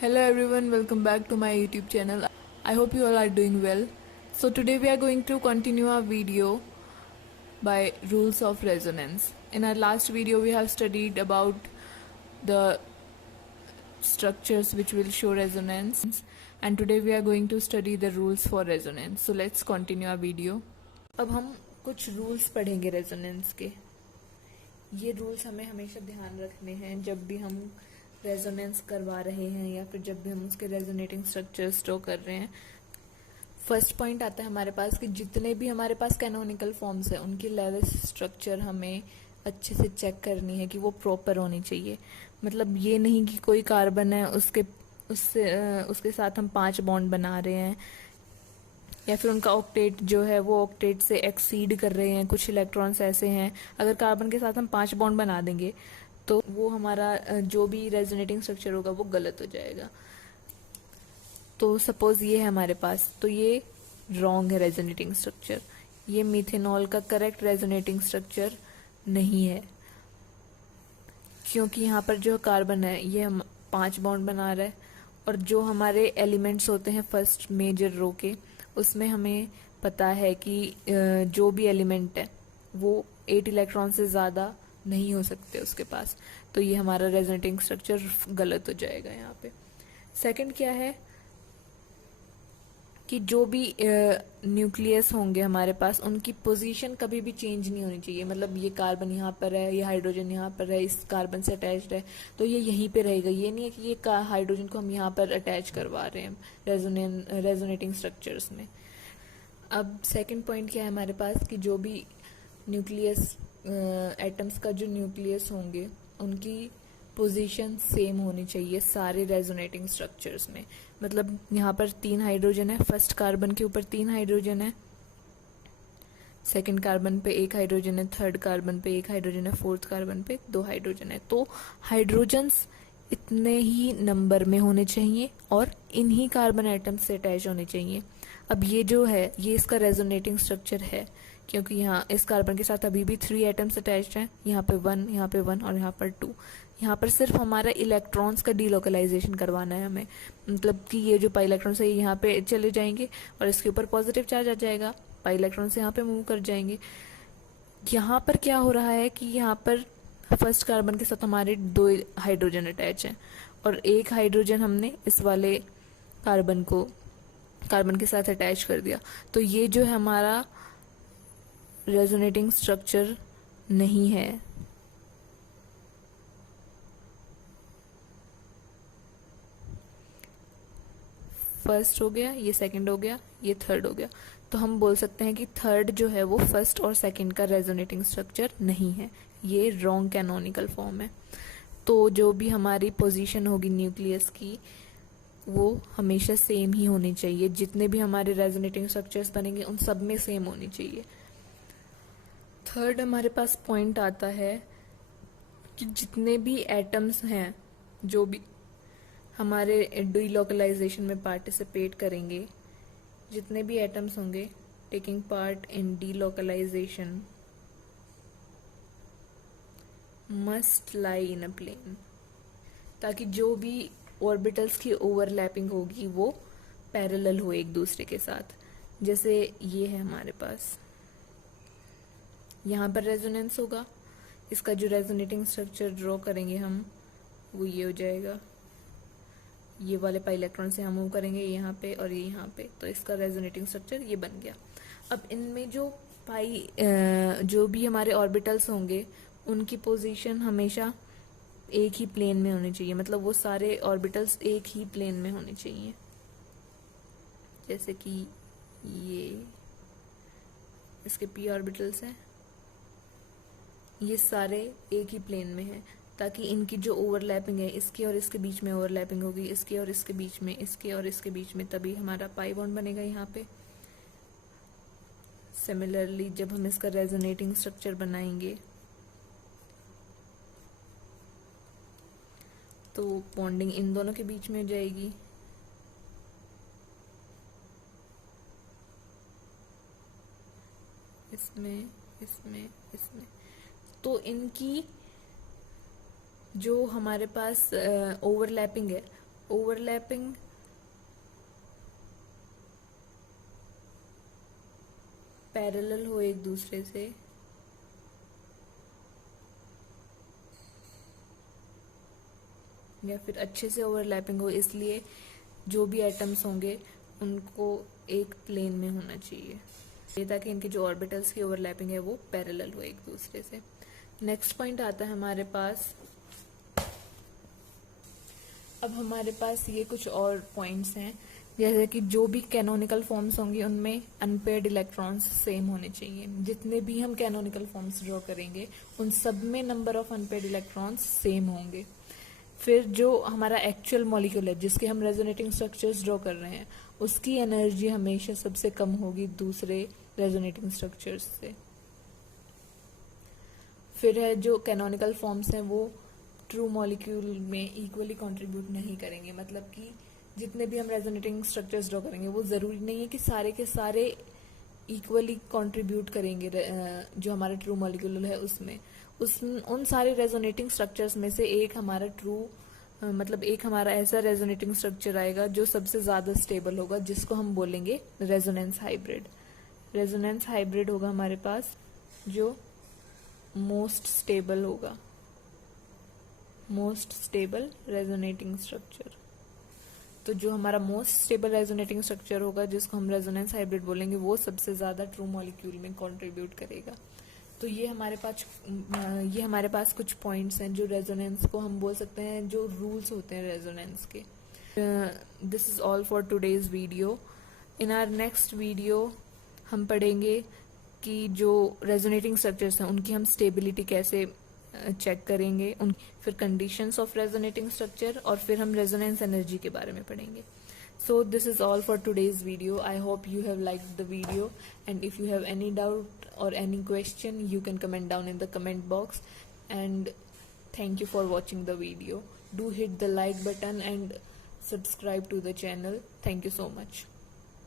Hello everyone, welcome back to my YouTube channel. I hope you all are doing well. So today we are going to continue our video by rules of resonance. In our last video we have studied about the structures which will show resonance, and today we are going to study the rules for resonance. So let's continue our video. अब हम कुछ rules पढ़ेंगे resonance के। ये rules हमें हमेशा ध्यान रखने हैं जब भी हम रेजोनेंस करवा रहे हैं या फिर जब भी हम उसके रेजोनेटिंग स्ट्रक्चर स्टोर कर रहे हैं। फर्स्ट पॉइंट आता है हमारे पास कि जितने भी हमारे पास कैनोनिकल फॉर्म्स है उनकी लेवल स्ट्रक्चर हमें अच्छे से चेक करनी है कि वो प्रॉपर होनी चाहिए। मतलब ये नहीं कि कोई कार्बन है उसके साथ हम 5 बॉन्ड बना रहे हैं या फिर उनका ऑक्टेट जो है वो ऑक्टेट से एक्सीड कर रहे हैं। कुछ इलेक्ट्रॉन्स ऐसे हैं, अगर कार्बन के साथ हम 5 बॉन्ड बना देंगे तो वो हमारा जो भी रेजोनेटिंग स्ट्रक्चर होगा वो गलत हो जाएगा। तो सपोज ये है हमारे पास, तो ये रॉन्ग है रेजोनेटिंग स्ट्रक्चर। ये मिथेनॉल का करेक्ट रेजोनेटिंग स्ट्रक्चर नहीं है, क्योंकि यहाँ पर जो कार्बन है ये हम 5 बॉन्ड बना रहा है, और जो हमारे एलिमेंट्स होते हैं फर्स्ट मेजर रो के, उसमें हमें पता है कि जो भी एलिमेंट है वो 8 इलेक्ट्रॉन से ज़्यादा नहीं हो सकते उसके पास। तो ये हमारा रेजोनेटिंग स्ट्रक्चर गलत हो जाएगा यहाँ पे। सेकंड क्या है कि जो भी न्यूक्लियस होंगे हमारे पास उनकी पोजीशन कभी भी चेंज नहीं होनी चाहिए। मतलब ये कार्बन यहाँ पर है, ये हाइड्रोजन यहाँ पर है, इस कार्बन से अटैच्ड है तो ये यहीं पे रहेगा। ये नहीं है कि ये हाइड्रोजन को हम यहाँ पर अटैच करवा रहे हैं रेजोनेटिंग स्ट्रक्चर्स में। अब सेकंड पॉइंट क्या है हमारे पास कि जो भी न्यूक्लियस एटम्स का जो न्यूक्लियस होंगे उनकी पोजीशन सेम होनी चाहिए सारे रेजोनेटिंग स्ट्रक्चर्स में। मतलब यहाँ पर 3 हाइड्रोजन है, फर्स्ट कार्बन के ऊपर 3 हाइड्रोजन है, सेकंड कार्बन पे 1 हाइड्रोजन है, थर्ड कार्बन पे 1 हाइड्रोजन है, फोर्थ कार्बन पे 2 हाइड्रोजन है। तो हाइड्रोजन्स इतने ही नंबर में होने चाहिए और इन्हीं कार्बन एटम से अटैच होने चाहिए। अब ये जो है ये इसका रेजोनेटिंग स्ट्रक्चर है, क्योंकि यहाँ इस कार्बन के साथ अभी भी 3 एटम्स अटैच्ड हैं। यहाँ पे 1, यहाँ पे 1 और यहाँ पर 2। यहाँ पर सिर्फ हमारा इलेक्ट्रॉन्स का डीलोकलाइजेशन करवाना है हमें। मतलब कि ये जो पाई इलेक्ट्रॉन्स है ये यहाँ पे चले जाएंगे और इसके ऊपर पॉजिटिव चार्ज आ जाएगा, पाई इलेक्ट्रॉन्स यहाँ पे मूव कर जाएंगे। यहाँ पर क्या हो रहा है कि यहाँ पर फर्स्ट कार्बन के साथ हमारे 2 हाइड्रोजन अटैच हैं और 1 हाइड्रोजन हमने इस वाले कार्बन के साथ अटैच कर दिया। तो ये जो है हमारा रेजोनेटिंग स्ट्रक्चर नहीं है। फर्स्ट हो गया, ये सेकंड हो गया, ये थर्ड हो गया। तो हम बोल सकते हैं कि थर्ड जो है वो फर्स्ट और सेकंड का रेजोनेटिंग स्ट्रक्चर नहीं है, ये रॉन्ग कैनोनिकल फॉर्म है। तो जो भी हमारी पोजीशन होगी न्यूक्लियस की वो हमेशा सेम ही होनी चाहिए। जितने भी हमारे रेजोनेटिंग स्ट्रक्चर्स बनेंगे उन सब में सेम होनी चाहिए। थर्ड हमारे पास पॉइंट आता है कि जितने भी एटम्स हैं जो भी हमारे डीलोकलाइजेशन में पार्टिसिपेट करेंगे, जितने भी एटम्स होंगे taking part in delocalisation must lie in a plane, ताकि जो भी ऑर्बिटल्स की ओवरलैपिंग होगी वो पैरेलल हो एक दूसरे के साथ। जैसे ये है हमारे पास, यहाँ पर रेजोनेंस होगा, इसका जो रेजोनेटिंग स्ट्रक्चर ड्रॉ करेंगे हम वो ये हो जाएगा। ये वाले पाई इलेक्ट्रॉन से हम मूव करेंगे यहाँ पे और ये यहाँ पे, तो इसका रेजोनेटिंग स्ट्रक्चर ये बन गया। अब इनमें जो भी हमारे ऑर्बिटल्स होंगे उनकी पोजीशन हमेशा एक ही प्लेन में होनी चाहिए। मतलब वो सारे ऑर्बिटल्स एक ही प्लेन में होने चाहिए। जैसे कि ये इसके p ऑर्बिटल्स हैं, ये सारे एक ही प्लेन में हैं, ताकि इनकी जो ओवरलैपिंग है इसके और इसके बीच में ओवरलैपिंग होगी, इसके और इसके बीच में, इसके और इसके बीच में, तभी हमारा पाई बॉन्ड बनेगा यहाँ पे। सिमिलरली जब हम इसका रेजोनेटिंग स्ट्रक्चर बनाएंगे तो बॉन्डिंग इन दोनों के बीच में हो जाएगी। इसमें इसमें इसमें, तो इनकी जो हमारे पास ओवरलैपिंग है ओवरलैपिंग, पैरेलल हो एक दूसरे से, या फिर अच्छे से ओवरलैपिंग हो, इसलिए जो भी एटम्स होंगे उनको एक प्लेन में होना चाहिए ताकि इनके जो ऑर्बिटल्स की ओवरलैपिंग है वो पैरेलल हो एक दूसरे से। नेक्स्ट पॉइंट आता है हमारे पास, अब हमारे पास ये कुछ और पॉइंट्स हैं, जैसे कि जो भी कैनोनिकल फॉर्म्स होंगी उनमें अनपेयर्ड इलेक्ट्रॉन्स सेम होने चाहिए। जितने भी हम कैनोनिकल फॉर्म्स ड्रॉ करेंगे उन सब में number of unpaired electrons same होंगे। फिर जो हमारा एक्चुअल मॉलिक्यूल है जिसके हम रेजोनेटिंग स्ट्रक्चर्स ड्रॉ कर रहे हैं उसकी एनर्जी हमेशा सबसे कम होगी दूसरे रेजोनेटिंग स्ट्रक्चर्स से। फिर है जो कैनोनिकल फॉर्म्स हैं वो ट्रू मॉलिक्यूल में इक्वली कंट्रीब्यूट नहीं करेंगे, मतलब कि जितने भी हम रेजोनेटिंग स्ट्रक्चर्स ड्रॉ करेंगे वो जरूरी नहीं है कि सारे के सारे इक्वली कंट्रीब्यूट करेंगे जो हमारा ट्रू मॉलिक्यूल है उसमें। उन सारे रेजोनेटिंग स्ट्रक्चर्स में से एक हमारा मतलब एक हमारा ऐसा रेजोनेटिंग स्ट्रक्चर आएगा जो सबसे ज्यादा स्टेबल होगा, जिसको हम बोलेंगे रेजोनेंस हाइब्रिड। रेजोनेंस हाइब्रिड होगा हमारे पास जो मोस्ट स्टेबल होगा, मोस्ट स्टेबल रेजोनेटिंग स्ट्रक्चर। तो जो हमारा मोस्ट स्टेबल रेजोनेटिंग स्ट्रक्चर होगा जिसको हम रेजोनेंस हाइब्रिड बोलेंगे वो सबसे ज्यादा ट्रू मॉलिक्यूल में कंट्रीब्यूट करेगा। तो ये हमारे पास कुछ पॉइंट्स हैं जो रेजोनेंस को हम बोल सकते हैं, जो रूल्स होते हैं रेजोनेंस के। This is all for today's video. In our next video हम पढ़ेंगे कि जो रेजोनेटिंग स्ट्रक्चर्स हैं उनकी हम स्टेबिलिटी कैसे चेक करेंगे, फिर कंडीशंस ऑफ रेजोनेटिंग स्ट्रक्चर, और फिर हम रेजोनेंस एनर्जी के बारे में पढ़ेंगे। So this is all for today's video. I hope you have liked the video, and if you have any doubt or any question you can comment down in the comment box. And thank you for watching the video. Do hit the like button and subscribe to the channel. Thank you so much.